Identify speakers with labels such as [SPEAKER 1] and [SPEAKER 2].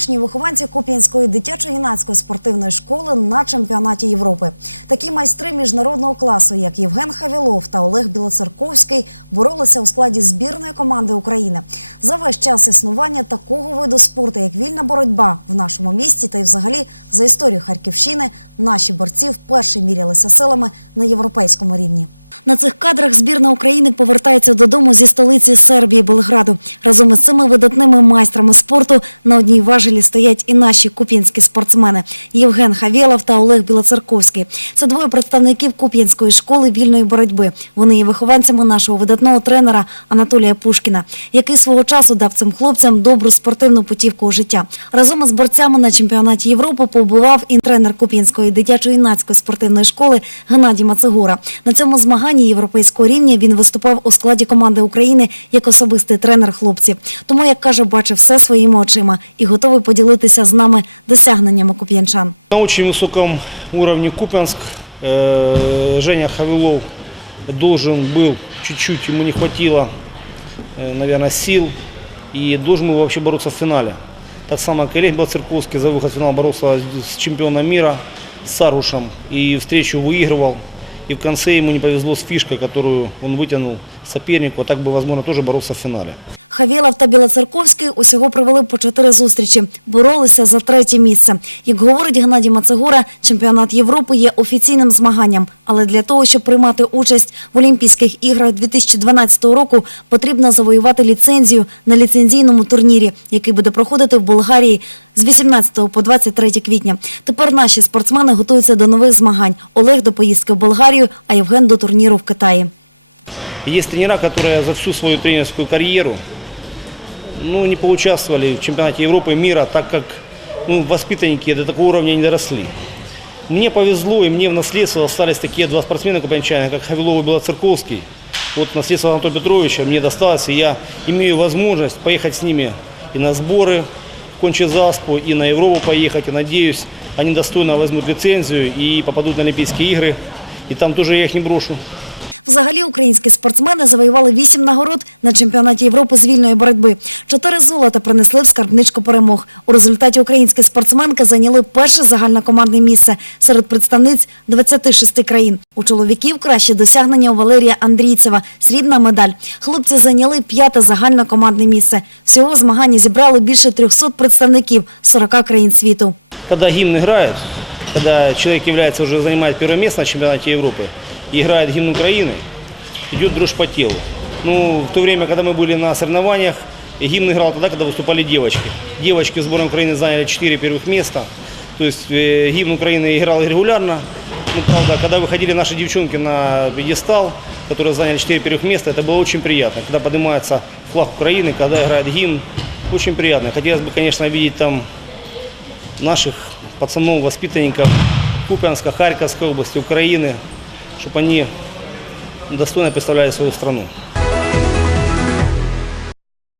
[SPEAKER 1] Колишні вихованці Куп'янської дитячо-юнацької спортивної школи на чемпіонаті Європи. Такі майстри міжнародного класу, як Євген Хавілов та Олег Білоцерковський, боролися у складі збірної команди України. За весь час існування такого виду спорту, як вільна боротьба в нашому місті та й взагалі за історію Харківщини, наші борці вперше мірялися силами на європейському рівні. На цих кадрах збірна України повертається додому зі столиці Сербії Белграду. Разом із цими видатними майстрами спорту на одній важелі стоять і наші куп'янські спортсмени Євген Хавєлов та Олег Білоцерковський. Це двоє представників Куп'янської школи вільної боротьби. Вони є вихованцями нашого видатного тренера Анатолія Пушкіна, який свого часу дав цим хлопцям добру спортивну путівку у життя. Разом із борцями на чемпіонаті Європи побував і тренер Куп'янської дитячо-юнацької спортивної школи Геннадій Мацегура. На цьому змаганні європейського рівня він виступав у складі команди України як особистий тренер хлопців. Тому, як каже, бачив все своїми очима і готовий поділитися з нами досягненнями куп'янчан.
[SPEAKER 2] На очень высоком уровне Купянск. Э, Женя Хавилов должен был, чуть-чуть ему не хватило, э, наверное, сил. И должен был вообще бороться в финале. Так само, как Олег Белоцерковский за выход в финал боролся с чемпионом мира, с Сарушем. И встречу выигрывал. И в конце ему не повезло с фишкой, которую он вытянул сопернику. А так бы, возможно, тоже боролся в финале.
[SPEAKER 1] Хавєлов та Білоцерковський усього провели по чотири зустрічі. Боролися за третє місце. Як говорить Геннадій Мацегура, чемпіонат Європи є офіційним змаганням. Але для того, щоб приймати участь в Олімпійських іграх 2012 року, потрібно завоювати ліцензію на ліцензійному турнірі, який буде проходити в Болгарії з 18 по 23 квітня. Тепер наші спортсмени готуються до нових змагань. Олег до поїздки в Болгарію, а Євген до турніру в Китаї.
[SPEAKER 2] Есть тренера, которые за всю свою тренерскую карьеру ну, не поучаствовали в чемпионате Европы, мира, так как ну, воспитанники до такого уровня не доросли. Мне повезло, и мне в наследство остались такие два спортсмена купянчане, как Хавилов и Белоцерковский. Вот наследство Анатолия Петровича мне досталось, и я имею возможность поехать с ними и на сборы в Кончезаспу, и на Европу поехать, и надеюсь, они достойно возьмут лицензию и попадут на Олимпийские игры, и там тоже я их не брошу.
[SPEAKER 1] Взагалі українські спортсмени завоювали вісім нагород на чемпіонаті Європи з вільної боротьби. Чотири золота принесли в скарбничку перемог. У результаті українські спортсменки зайняли перше загальнокомандне місце серед представниць 26 країн. У чоловіків краще досягнення у Валерія Андрійцева – срібна медаль. Хлопці зайняли п'яте загальнокомандне місце. Всього змагання зібрали більше 300 представників з 40 країн світу.
[SPEAKER 2] Когда гимн играет, когда человек является уже занимает первое место на чемпионате Европы и играет гимн Украины, идет дрожь по телу. Ну, в то время, когда мы были на соревнованиях, гимн играл тогда, когда выступали девочки. Девочки в сборной Украины заняли 4 первых места. То есть э, гимн Украины играл регулярно. Ну, правда, когда выходили наши девчонки на пьедестал, которые заняли 4 первых места, это было очень приятно. Когда поднимается флаг Украины, когда играет гимн, очень приятно. Хотелось бы, конечно, видеть там наших пацанов, воспитанников Купянска, Харьковской области, Украины, чтобы они достойно представляли свою страну.